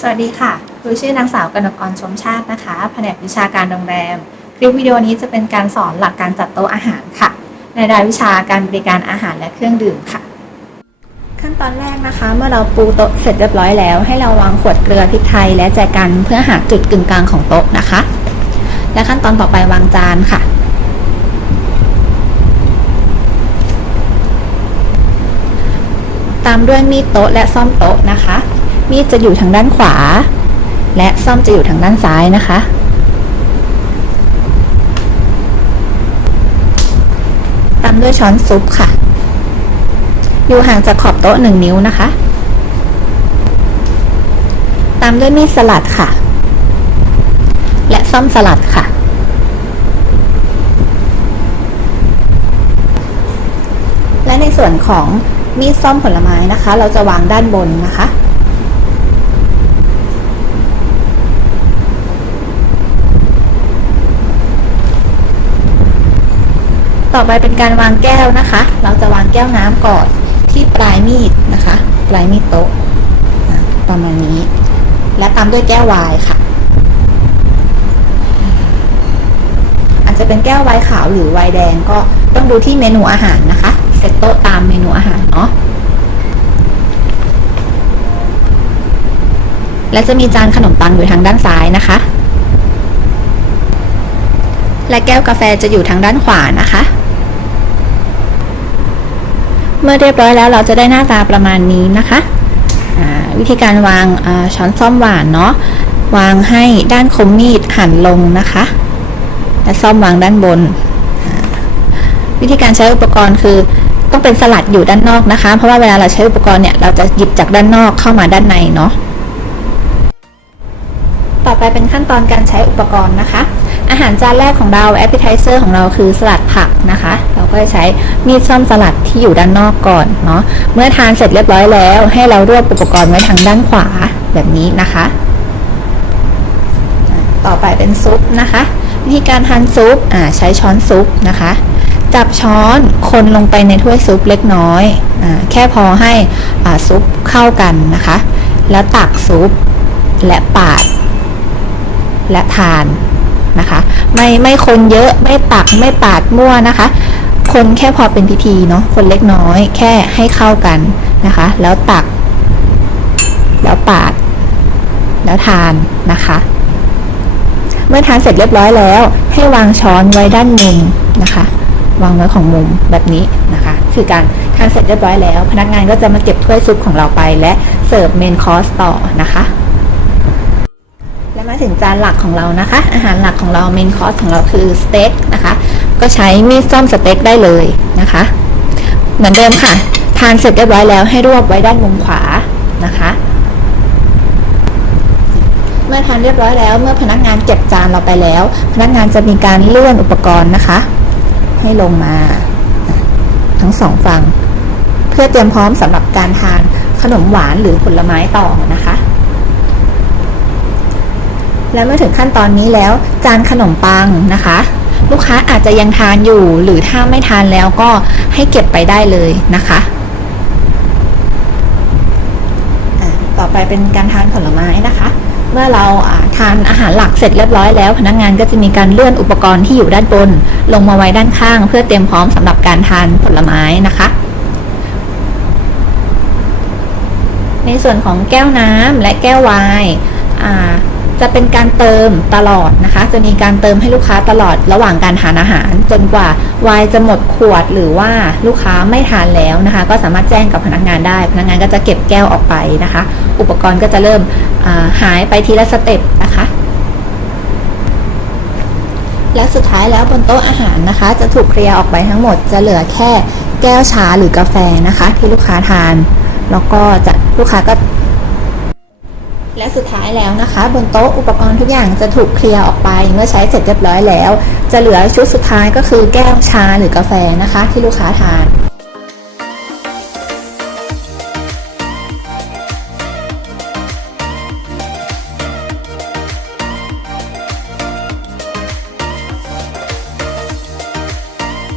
สวัสดีค่ะครูชื่อนางสาวกนกกรชมชาตินะคะ แผนกวิชาการโรงแรม คลิปวิดีโอนี้จะเป็นการสอนหลักการจัดโต๊ะอาหารค่ะ ในรายวิชาการบริการอาหารและเครื่องดื่มค่ะ ขั้นตอนแรกนะคะ เมื่อเราปูโต๊ะเสร็จเรียบร้อยแล้ว ให้เราวางขวดเกลือพริกไทยและแจกันเพื่อหาจุดกึ่งกลางของโต๊ะนะคะ และขั้นตอนต่อไปวางจานค่ะตามด้วยมีดโต๊ะและซ่อมโต๊ะนะคะ มีดจะอยู่ทางด้านขวา และซ่อมจะอยู่ทางด้านซ้ายนะคะ ตามด้วยช้อนซุปค่ะ อยู่ห่างจากขอบโต๊ะหนึ่งนิ้วนะคะ ตามด้วยมีดสลัดค่ะ และซ่อมสลัดค่ะและในส่วนของมีดซ่อมผลไม้นะคะ เราจะวางด้านบนนะคะ ต่อไปเป็นการวางแก้วนะคะ เราจะวางแก้วน้ำก่อนที่ปลายมีดนะคะ ปลายมีดโต๊ะประมาณนี้ และตามด้วยแก้วไวน์ค่ะ อาจจะเป็นแก้วไวน์ขาวหรือไวน์แดงก็ต้องดูที่เมนูอาหารนะคะเซตโต๊ะตามเมนูอาหารเนาะและจะมีจานขนมปังอยู่ทางด้านซ้ายนะคะ และแก้วกาแฟจะอยู่ทางด้านขวานะคะ มื่อเรียบร้อยแล้วเราจะได้หน้าตาประมาณนี้นะคะวิธีการวางาช้อนซ่อมหวานเนาะวางให้ด้านคมมีดหันลงนะคะ และซ่อมวางด้านบน วิธีการใช้อุปกรณ์คือต้องเป็นสลัดอยู่ด้านนอกนะคะ เพราะว่าเวลาเราใช้อุปกรณ์เนี่ยเราจะหยิบจากด้านนอกเข้ามาด้านในเนาะต่อไปเป็นขั้นตอนการใช้อุปกรณ์นะคะ อาหารจานแรกของเรา appetizer ของเราคือสลัดผักนะคะ เราก็จะใช้มีดซ่อมสลัดที่อยู่ด้านนอกก่อนเนาะ เมื่อทานเสร็จเรียบร้อยแล้ว ให้เรารวบอุปกรณ์ไว้ทางด้านขวาแบบนี้นะคะ ต่อไปเป็นซุปนะคะ วิธีการทานซุปอ่าใช้ช้อนซุปนะคะ จับช้อนคนลงไปในถ้วยซุปเล็กน้อยอาแค่พอให้อ่าซุปเข้ากันนะคะ แล้วตักซุปและปาดและทาน นะคะ ไม่ไม่คนเยอะไม่ตักไม่ปาดมั่วนะคะ คนแค่พอเป็นพิธีเนาะคนเล็กน้อย แค่ให้เข้ากันนะคะ แล้วตัก แล้วปาด แล้วทานนะคะ เมื่อทานเสร็จเรียบร้อยแล้ว ให้วางช้อนไว้ด้านมุมนะคะ วางไว้ของมุมแบบนี้นะคะ คือการทานเสร็จเรียบร้อยแล้ว พนักงานก็จะมาเก็บถ้วยซุปของเราไปและเสิร์ฟเมนคอร์สต่อนะคะ ถึงจานหลักของเรานะคะ อาหารหลักของเราเมนคอร์สของเราคือสเต็กนะคะ ก็ใช้มีดซ่อมสเต็กได้เลยนะคะ เหมือนเดิมค่ะ ทานเสร็จเรียบร้อยแล้วให้รวบไว้ด้านมุมขวานะคะ เมื่อทานเรียบร้อยแล้ว เมื่อพนักงานเก็บจานเราไปแล้ว พนักงานจะมีการเลื่อนอุปกรณ์นะคะ ให้ลงมาทั้งสองฝั่งเพื่อเตรียมพร้อมสำหรับการทานขนมหวานหรือผลไม้ต่อนะคะ และเมื่อถึงขั้นตอนนี้แล้ว จานขนมปังนะคะ ลูกค้าอาจจะยังทานอยู่ หรือถ้าไม่ทานแล้วก็ให้เก็บไปได้เลยนะคะต่อไปเป็นการทานผลไม้นะคะ เมื่อเราทานอาหารหลักเสร็จเรียบร้อยแล้ว พนักงานก็จะมีการเลื่อนอุปกรณ์ที่อยู่ด้านบน ลงมาไว้ด้านข้าง เพื่อเตรียมพร้อมสำหรับการทานผลไม้นะคะ ในส่วนของแก้วน้ำและแก้วไวน์อ่า จะเป็นการเติมตลอดนะคะ จะมีการเติมให้ลูกค้าตลอดระหว่างการทานอาหาร จนกว่าวน์จะหมดขวดหรือว่าลูกค้าไม่ทานแล้วนะคะ ก็สามารถแจ้งกับพนักงานได้ พนักงานก็จะเก็บแก้วออกไปนะคะ อุปกรณ์ก็จะเริ่มาหายไปทีละสเต็ปนะคะและสุดท้ายแล้วบนโต๊ะอาหารนะคะ จะถูกเคลียร์ออกไปทั้งหมดจะเหลือแค่แก้วชาหรือกาแฟนะคะ ที่ลูกค้าทาน แล้วก็จะลูกค้าก็ และสุดท้ายแล้วนะคะ บนโต๊ะอุปกรณ์ทุกอย่างจะถูกเคลียร์ออกไป เมื่อใช้เสร็จเรียบร้อยแล้ว จะเหลือชุดสุดท้ายก็คือแก้วชาหรือกาแฟนะคะ ที่ลูกค้าทาน